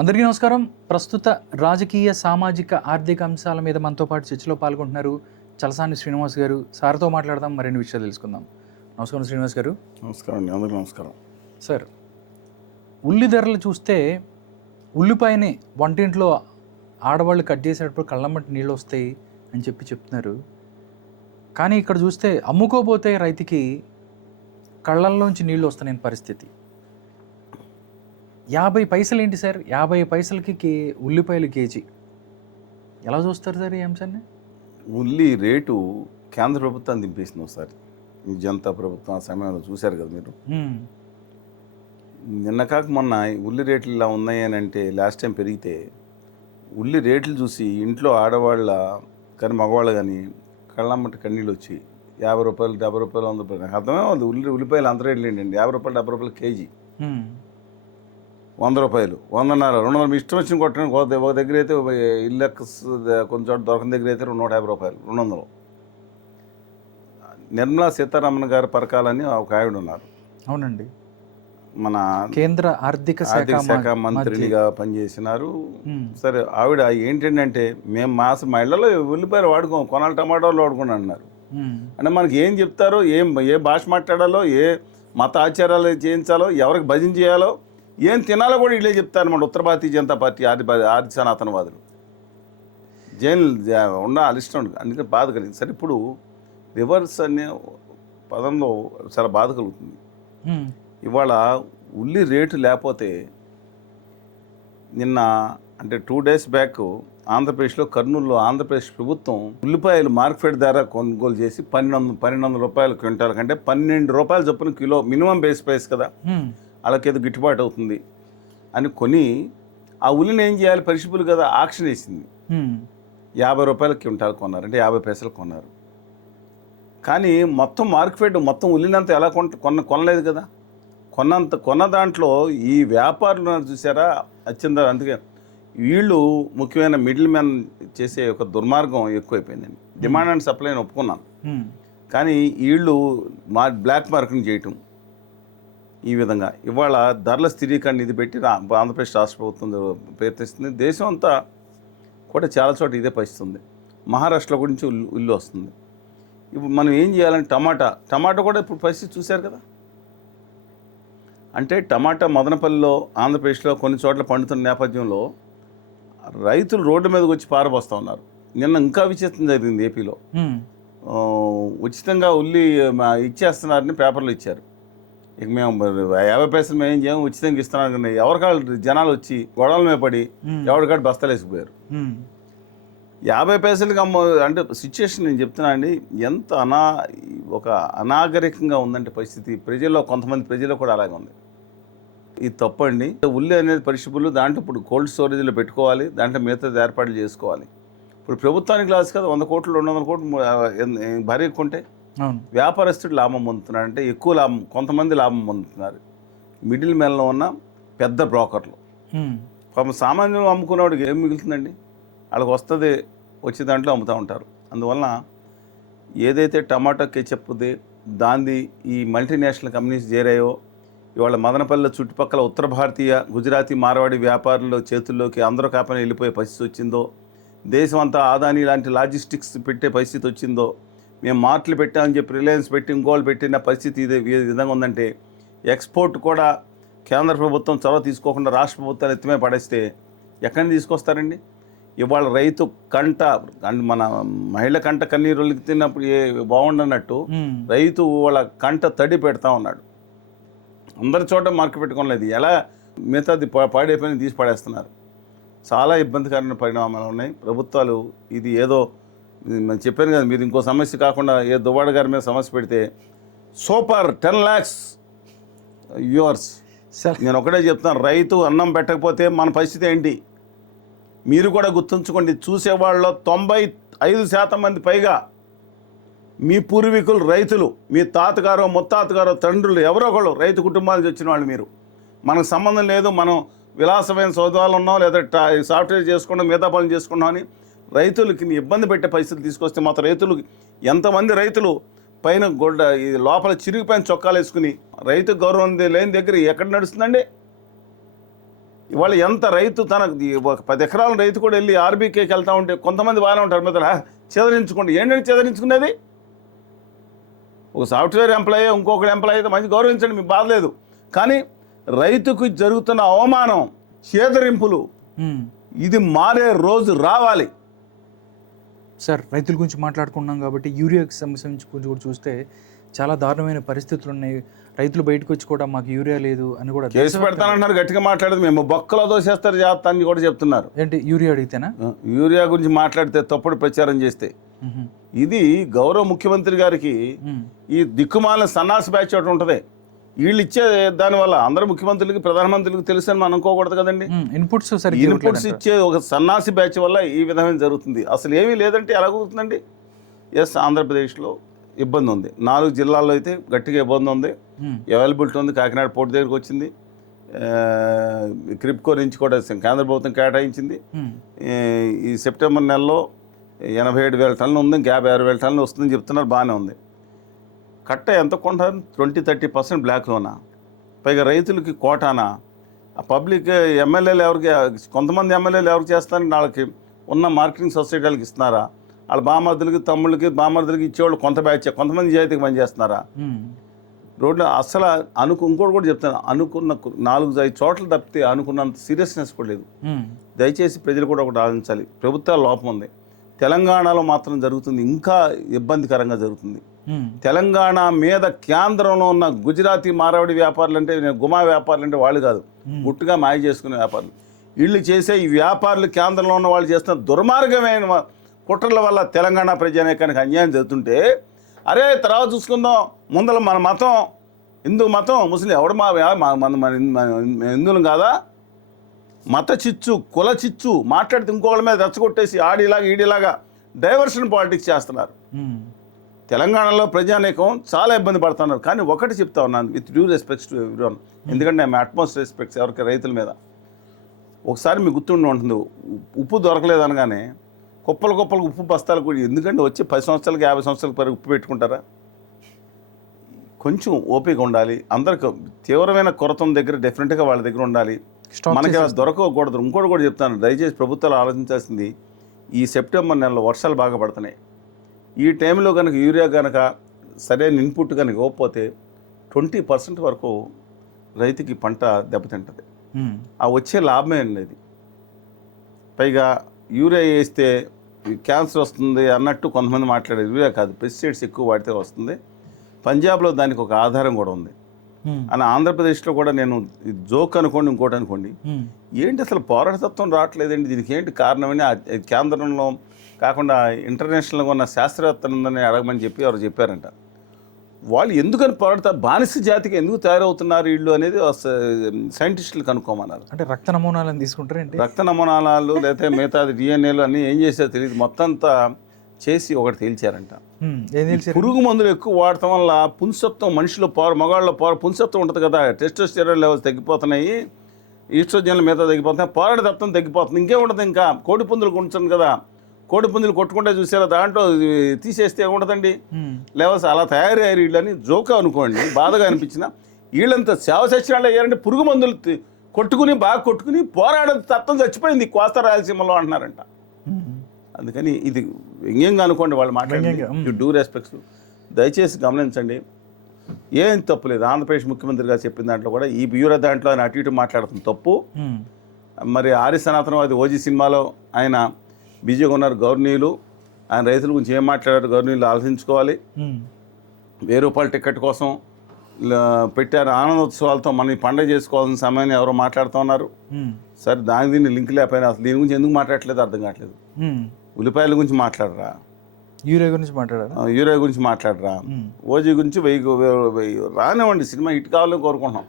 అందరికీ నమస్కారం. ప్రస్తుత రాజకీయ, సామాజిక, ఆర్థిక అంశాల మీద మనతో పాటు చర్చలో పాల్గొంటున్నారు చలసాని శ్రీనివాస్ గారు. సార్తో మాట్లాడదాం, మరిన్ని విషయాలు తెలుసుకుందాం. నమస్కారం శ్రీనివాస్ గారు. నమస్కారం అండి, అందరికీ నమస్కారం. సార్, ఉల్లి ధరలు చూస్తే ఉల్లిపాయని వంటింట్లో ఆడవాళ్ళు కట్ చేసేటప్పుడు కళ్ళమ్మటి నీళ్ళు వస్తాయి అని చెప్తున్నారు. కానీ ఇక్కడ చూస్తే అమ్ముకోపోతే రైతుకి కళ్ళల్లోంచి నీళ్ళు వస్తున్నాయి పరిస్థితి. 50 పైసలు ఏంటి సార్? 50 పైసలకి ఉల్లిపాయలు కేజీ. ఎలా చూస్తారు సార్ ఈ అంశాన్ని? ఉల్లి రేటు కేంద్ర ప్రభుత్వాన్ని దింపేసింది ఒకసారి. ఈ జనతా ప్రభుత్వం ఆ సమయంలో చూశారు కదా మీరు. నిన్న కాక మొన్న ఉల్లి రేట్లు ఇలా ఉన్నాయి అని అంటే లాస్ట్ టైం పెరిగితే ఉల్లి రేట్లు చూసి ఇంట్లో ఆడవాళ్ళ కానీ మగవాళ్ళు కానీ కళ్ళమ్మటి కన్నీళ్ళు వచ్చి 50 రూపాయలు, 70 రూపాయలు, 100 రూపాయలు. నాకు అర్థమే ఉంది. ఉల్లిపాయలు అంత రేట్లు ఏంటండి? 50 రూపాయలు, 70 రూపాయలు కేజీ, 100 రూపాయలు, 100, 200. మీ ఇష్టం వచ్చిన కొట్టడానికి ఒక దగ్గర అయితే ఇల్లు కొంచెం చోట దొరకని దగ్గర అయితే 150 రూపాయలు, 200. నిర్మలా సీతారామన్ గారు పరకాలని ఒక ఆవిడ ఉన్నారు. అవునండి, మన కేంద్ర ఆర్థిక శాఖ మంత్రినిగా పనిచేసినారు. సరే, ఆవిడ ఏంటంటే మేము మా ఇళ్లలో ఉల్లిపాయలు వాడుకోం, కొనాలి టమాటాలు వాడుకోండి అన్నారు. అంటే మనకి ఏం చెప్తారో, ఏ భాష మాట్లాడాలో, ఏ మత ఆచారాలు చేయించాలో, ఎవరికి భజన చేయాలో, ఏం తినాలో కూడా వీళ్ళే చెప్తారన్నమాట. ఉత్తర భారతీయ జనతా పార్టీ ఆది సనాతనవాదులు ఉండాలి ఇష్టం. అందుకని బాధ కలిగింది. సరే, ఇప్పుడు రివర్స్ అనే పదంలో చాలా బాధ కలుగుతుంది. ఇవాళ ఉల్లి రేటు లేకపోతే నిన్న అంటే 2 days బ్యాక్ ఆంధ్రప్రదేశ్లో కర్నూలులో ఆంధ్రప్రదేశ్ ప్రభుత్వం ఉల్లిపాయలు మార్కెట్ ధర కొనుగోలు చేసి 1200 రూపాయలు క్వింటాల్ కంటే 12 రూపాయలు చొప్పున కిలో మినిమం బేస్ ప్రైస్ కదా, అలాగేదో గిట్టుబాటు అవుతుంది అని కొని ఆ ఉల్లిని ఏం చేయాలి, పరిశుభ్రులు కదా, ఆక్షన్ వేసింది. 50 రూపాయల క్వింటాల్ కొన్నారు, అంటే 50 పైసలు కొన్నారు. కానీ మొత్తం మార్కెట్ మొత్తం ఉల్లినంతా ఎలా కొనలేదు కదా. కొన్న దాంట్లో ఈ వ్యాపారులు చూసారా అత్యంత. అందుకే వీళ్ళు ముఖ్యమైన మిడిల్ మ్యాన్ చేసే ఒక దుర్మార్గం ఎక్కువైపోయిందండి. డిమాండ్ అండ్ సప్లై అని ఒప్పుకున్నాను, కానీ వీళ్ళు బ్లాక్ మార్కెటింగ్ చేయటం ఈ విధంగా ఇవాళ ధరల స్థిరీకరణ ఇది పెట్టి ఆంధ్రప్రదేశ్ రాష్ట్ర ప్రభుత్వం ప్రయత్నిస్తుంది. దేశం అంతా కూడా చాలా చోట ఇదే పరిస్థితి ఉంది. మహారాష్ట్రలో గురించి ఉల్లి వస్తుంది. ఇప్పుడు మనం ఏం చేయాలంటే టమాటా కూడా ఇప్పుడు పరిస్థితి చూశారు కదా. అంటే టమాటా మదనపల్లిలో ఆంధ్రప్రదేశ్లో కొన్ని చోట్ల పండుతున్న నేపథ్యంలో రైతులు రోడ్డు మీదకి వచ్చి పారబోస్తూ ఉన్నారు. నిన్న ఇంకా విచిత్రం జరిగింది. ఏపీలో ఉచితంగా ఉల్లి ఇచ్చేస్తున్నారని పేపర్లు ఇచ్చారు. ఇక మేము 50 పైసలు మేము ఏం చేయము, ఉచితంగా ఇస్తున్నాం కానీ ఎవరికాళ్ళు జనాలు వచ్చి గొడవల మీద పడి ఎవరికాడు బస్తాలు వేసిపోయారు. 50 పైసలకి అంటే సిచ్యువేషన్ నేను చెప్తున్నా అండి, ఎంత ఒక అనాగరికంగా ఉందంటే పరిస్థితి. ప్రజల్లో కొంతమంది ప్రజల్లో కూడా అలాగే ఉంది. ఇది తప్పండి. ఉల్లి అనేది పరిశుభ్రులు, దాంట్లో ఇప్పుడు కోల్డ్ స్టోరేజ్లో పెట్టుకోవాలి, దాంట్లో మిగతా ఏర్పాట్లు చేసుకోవాలి. ఇప్పుడు ప్రభుత్వానికి లాస్ కదా, 100 కోట్లు 200 కోట్లు భారీ ఎక్కువ ఉంటే వ్యాపారస్తుడు లాభం పొందుతున్నాడు. అంటే ఎక్కువ లాభం, కొంతమంది లాభం పొందుతున్నారు. మిడిల్ మ్యాన్లో ఉన్న పెద్ద బ్రోకర్లు. పాపం సామాన్యం అమ్ముకునేవాడికి ఏం మిగులుతుందండి? వాళ్ళకి వచ్చే దాంట్లో అమ్ముతూ ఉంటారు. అందువలన ఏదైతే టమాటో కెచప్ది దాంది ఈ మల్టీనేషనల్ కంపెనీస్ చేరాయో, ఇవాళ మదనపల్లిలో చుట్టుపక్కల ఉత్తర భారతీయ, గుజరాతీ, మార్వాడి వ్యాపారుల చేతుల్లోకి అందరూ కాపని వెళ్ళిపోయే పరిస్థితి వచ్చిందో, దేశం అంతా ఆదాని లాంటి లాజిస్టిక్స్ పెట్టే పరిస్థితి వచ్చిందో, మేము మార్ట్లు పెట్టామని చెప్పి రిలయన్స్ పెట్టి ఇంకోళ్ళు పెట్టిన పరిస్థితి ఇదే విధంగా ఉందంటే, ఎక్స్పోర్ట్ కూడా కేంద్ర ప్రభుత్వం చొరవ తీసుకోకుండా రాష్ట్ర ప్రభుత్వాలు ఎత్తుమే పడేస్తే ఎక్కడి నుంచి తీసుకొస్తారండి? ఇవాళ రైతు కంట, మన మహిళ కంట కన్నీరు తిన్నప్పుడు బాగుండన్నట్టు రైతు వాళ్ళ కంట తడి పెడతా ఉన్నాడు. అందరి చోట మార్కెట్ పెట్టుకోలేదు. ఎలా మిగతాది పాడైపోయిన తీసి పడేస్తున్నారు. చాలా ఇబ్బందికరమైన పరిణామాలు ఉన్నాయి. ప్రభుత్వాలు ఇది ఏదో చెప్పాను కదా, మీరు ఇంకో సమస్య కాకుండా దువ్వాడ గారి మీద సమస్య పెడితే సూపర్ 10 lakhs యువర్స్. నేను ఒకటే చెప్తాను, రైతు అన్నం పెట్టకపోతే మన పరిస్థితి ఏంటి మీరు కూడా గుర్తుంచుకోండి. చూసేవాళ్ళలో 95% మంది పైగా మీ పూర్వీకులు రైతులు. మీ తాతగారో ముత్తాతగారో తండ్రులు ఎవరో ఒకళ్ళు రైతు కుటుంబాల నుంచి వచ్చిన వాళ్ళు. మీరు మనకు సంబంధం లేదు, మనం విలాసమైన సౌదాలు ఉన్నాం లేదా సాఫ్ట్వేర్ చేసుకున్నాం, మిగతా పనులు చేసుకున్నాం అని రైతులకి ఇబ్బంది పెట్టే పరిస్థితులు తీసుకొస్తే మాత్రం రైతులు ఎంతమంది రైతులు పైన లోపల చిరిగిపోయిన చొక్కాలు వేసుకుని రైతు గౌరవం లేని దగ్గర ఎక్కడ నడుస్తుందండి? ఇవాళ ఎంత రైతు ఒక 10 ఎకరాల రైతు కూడా వెళ్ళి ఆర్బీకేకి వెళ్తా ఉంటే కొంతమంది బాగానే ఉంటారు, మీద చెదరించుకోండి. ఏంటంటే చెదరించుకునేది? ఒక సాఫ్ట్వేర్ ఎంప్లాయీ ఇంకొకటి ఎంప్లాయీ అయితే మంచి గౌరవించండి, మీకు బాధ లేదు. కానీ రైతుకు జరుగుతున్న అవమానం, చేదరింపులు, ఇది మారే రోజు రావాలి. సార్, రైతుల గురించి మాట్లాడుకున్నాం కాబట్టి యూరియా సమస్య గురించి కూడా చూస్తే చాలా దారుణమైన పరిస్థితులు ఉన్నాయి. రైతులు బయటకు వచ్చి కూడా మాకు యూరియా లేదు అని కూడా కేసు పెడతానంటున్నారు, గట్టిగా మాట్లాడదు. మేము బొక్కలో దోసేస్తారు జాగ్రత్త అని కూడా చెప్తున్నారు. ఏంటి యూరియా అడిగితేనా? యూరియా గురించి మాట్లాడితే తప్పుడు ప్రచారం చేస్తే. ఇది గౌరవ ముఖ్యమంత్రి గారికి ఈ దిక్కుమాలిన సన్నాసి బ్యాచ్ ఒకటి ఉంటుంది. వీళ్ళు ఇచ్చే దానివల్ల అందరు ముఖ్యమంత్రులకి ప్రధానమంత్రులకి తెలుసు అని మనం అనుకోకూడదు కదండి. ఇన్పుట్స్ ఇచ్చే ఒక సన్నాసి బ్యాచ్ వల్ల ఈ విధమైన జరుగుతుంది. అసలు ఏమీ లేదంటే ఎలా కుదురుతుందండి? ఎస్, ఆంధ్రప్రదేశ్లో ఇబ్బంది ఉంది. 4 జిల్లాల్లో అయితే గట్టిగా ఇబ్బంది ఉంది. అవైలబిలిటీ ఉంది. కాకినాడ పోర్టు దగ్గరికి వచ్చింది. క్రిప్కో నుంచి కూడా కేంద్ర ప్రభుత్వం కేటాయించింది. ఈ సెప్టెంబర్ నెలలో 87,000 టన్నులు ఉంది, ఇంకా 56,000 టన్నులు వస్తుందని చెప్తున్నారు. బాగానే ఉంది. కట్ట ఎంత కొంటారు? 20-30% బ్లాక్లోనా? పైగా రైతులకి కోటానా? ఆ పబ్లిక్ ఎమ్మెల్యేలు ఎవరికి, కొంతమంది ఎమ్మెల్యేలు ఎవరికి చేస్తారని వాళ్ళకి ఉన్న మార్కెటింగ్ సొసైటీలకు ఇస్తున్నారా? వాళ్ళ బామర్దులకి, తమ్ముళ్ళకి, బామర్దులకి ఇచ్చేవాళ్ళు కొంత బ్యాచ్, కొంతమంది జాతికి పనిచేస్తున్నారా? రోడ్లు అసలు ఇంకోటి కూడా చెప్తాను, అనుకున్న 4-5 చోట్ల తప్పితే అనుకున్నంత సీరియస్నెస్ కూడా లేదు. దయచేసి ప్రజలు కూడా ఒకటి ఆలోచించాలి. ప్రభుత్వాల లోపం ఉంది. తెలంగాణలో మాత్రం జరుగుతుంది, ఇంకా ఇబ్బందికరంగా జరుగుతుంది. తెలంగాణ మీద కేంద్రంలో ఉన్న గుజరాతీ మారవాడి వ్యాపారులు అంటే, గుమా వ్యాపారులు అంటే వాళ్ళు కాదు, గుట్టుగా మాయ చేసుకునే వ్యాపారులు. వీళ్ళు చేసే ఈ వ్యాపారులు, కేంద్రంలో ఉన్న వాళ్ళు చేస్తున్న దుర్మార్గమైన కుట్రల వల్ల తెలంగాణ ప్రజానీకానికి అన్యాయం జరుగుతుంటే, అరే తర్వాత చూసుకుందాం, ముందర మన మతం, హిందూ మతం, ముస్లిం ఎవడు హిందువులు కాదా? మత చిచ్చు, కుల చిచ్చు మాట్లాడితే ఇంకోళ్ళ మీద రెచ్చగొట్టేసి ఆడిలాగా ఈడిలాగా డైవర్షన్ పాలిటిక్స్ చేస్తున్నారు. తెలంగాణలో ప్రజానీకం చాలా ఇబ్బంది పడుతున్నారు. కానీ ఒకటి చెప్తా ఉన్నాను, with due respects to everyone, ఎందుకంటే ఐఎమ్ అట్మోస్ట్ రెస్పెక్ట్స్ ఎవరికి రైతుల మీద. ఒకసారి మీకు గుర్తుండి ఉంటుంది, ఉప్పు దొరకలేదనగానే కుప్పలు ఉప్పు బస్తాలు కూడా, ఎందుకంటే వచ్చి 10 సంవత్సరాలకి 50 సంవత్సరాలకు పరి ఉప్పు పెట్టుకుంటారా? కొంచెం ఓపిక ఉండాలి. అందరికి తీవ్రమైన కొరత దగ్గర డెఫినెట్గా వాళ్ళ దగ్గర ఉండాలి. మనకి అలా దొరకకూడదు. ఇంకోటి కూడా చెప్తాను, దయచేసి ప్రభుత్వాలు ఆలోచించాల్సింది, ఈ సెప్టెంబర్ నెలలో వర్షాలు బాగా పడుతున్నాయి. ఈ టైంలో కనుక యూరియా కనుక సరైన ఇన్పుట్ కనుక ఇవ్వకపోతే 20% వరకు రైతుకి పంట దెబ్బతింటుంది. ఆ వచ్చే లాభమే అనేది. పైగా యూరియా వేస్తే క్యాన్సర్ వస్తుంది అన్నట్టు కొంతమంది మాట్లాడారు. యూరియా కాదు, పెస్టిసైడ్స్ ఎక్కువ వాడితే వస్తుంది. పంజాబ్లో దానికి ఒక ఆధారం కూడా ఉంది. అని ఆంధ్రప్రదేశ్లో కూడా నేను జోక్ అనుకోండి, ఇంకోటి అనుకోండి, ఏంటి అసలు పోరాటతత్వం రావట్లేదండి, దీనికి ఏంటి కారణమని కేంద్రంలో కాకుండా ఇంటర్నేషనల్గా ఉన్న శాస్త్రవేత్తలు ఉందని అడగమని చెప్పి ఎవరు చెప్పారంట. వాళ్ళు ఎందుకని పోరాడతారు, బానిస జాతికి ఎందుకు తయారవుతున్నారు వీళ్ళు అనేది సైంటిస్టులు కనుక్కోమన్నారు. అంటే రక్త నమూనాలను తీసుకుంటారంటే, రక్త నమూనాలు లేకపోతే మిగతా డిఎన్ఏలు అన్నీ ఏం చేశారో తెలియదు, మొత్తం అంతా చేసి ఒకటి తేల్చారంట. పురుగు మందులు ఎక్కువ వాడటం వల్ల పుంసత్వం మనిషిలో మగాళ్ళలో పుంసత్వం ఉంటుంది కదా, టెస్టోస్టెరాన్ లెవెల్స్ తగ్గిపోతున్నాయి, ఈస్ట్రోజన్లు మిగతా తగ్గిపోతున్నాయి, పోరాడతత్వం తగ్గిపోతుంది. ఇంకేముంటుంది, ఇంకా కోడి పుంజులు ఉంటుంది కదా, కోడి పుంజులు కొట్టుకుంటే చూసారా, దాంట్లో తీసేస్తే ఏముంటుందండి లెవెల్స్, అలా తయారయ్యారు వీళ్ళని జోకా అనుకోండి. బాధగా అనిపించిన వీళ్ళంతా సేవ సచ్చినాళ్ళు అయ్యారంటే పురుగు మందులు బాగా కొట్టుకుని పోరాడే తత్వం చచ్చిపోయింది కోస్తా రాయలసీమలో అంటున్నారంట. అందుకని ఇది వ్యంగ్యంగా అనుకోండి వాళ్ళు మాట్లాడండి. You do respects. దయచేసి గమనించండి, ఏం తప్పు లేదు. ఆంధ్రప్రదేశ్ ముఖ్యమంత్రి గారు చెప్పిన దాంట్లో కూడా ఈ బ్యూరో దాంట్లో ఆయన అటు ఇటు మాట్లాడుతున్న తప్పు. మరి ఆర్య సనాతనవాది ఓజీ సినిమాలో ఆయన బిజీగా ఉన్నారు గవర్నీయులు, ఆయన రైతుల గురించి ఏం మాట్లాడారు గవర్నీయులు ఆలోచించుకోవాలి. 1000 రూపాయల టికెట్ కోసం పెట్టారు, ఆనందోత్సవాలతో మన పండుగ చేసుకోవాల్సిన సమయాన్ని ఎవరో మాట్లాడుతూ ఉన్నారు. సరే, దానికి దీన్ని లింక్ లేకపోయినా అసలు దీని గురించి ఎందుకు మాట్లాడట్లేదు అర్థం కావట్లేదు. ఉల్లిపాయల గురించి మాట్లాడరా, యూరియా గురించి మాట్లాడరా, ఓజీ గురించి 1000 రానివ్వండి, సినిమా హిట్ కావాలని కోరుకుంటున్నాం.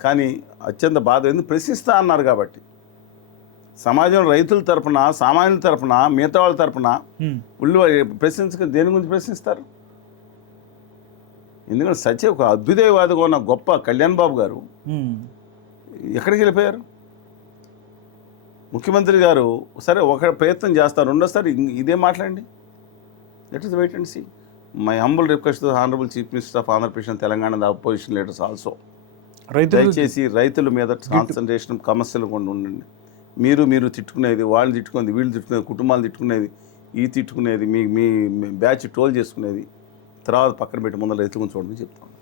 కానీ అత్యంత బాధ ఎందుకు ప్రశ్నిస్తా అన్నారు కాబట్టి, సమాజం రైతుల తరపున, సామాన్యుల తరపున, మిగతా వాళ్ళ తరపున ప్రశ్నించక దేని గురించి ప్రశ్నిస్తారు? ఎందుకంటే ఒక అభ్యుదయవాదిగా ఉన్న గొప్ప కళ్యాణ్ బాబు గారు ఎక్కడికి వెళ్ళిపోయారు? ముఖ్యమంత్రి గారు సరే ఒక ప్రయత్నం చేస్తారు, రెండోసారి ఇదే మాట్లాడండి. Let us wait and see. My humble request to the Honorable Chief Minister of Andhra Pradesh and Telangana, the opposition leaders also. రైతులు దయచేసి రైతుల మీద కాన్సన్ట్రేషన్ సమస్యలు కొన్ని ఉండండి. మీరు తిట్టుకునేది, వాళ్ళు తిట్టుకునేది, వీళ్ళు తిట్టుకునేది, కుటుంబాలు తిట్టుకునేది, తిట్టుకునేది, మీ మీ బ్యాచ్ ట్రోల్ చేసుకునేది తర్వాత పక్కన పెట్టి ముందర రైతుల గురించి చూడమని చెప్తాను.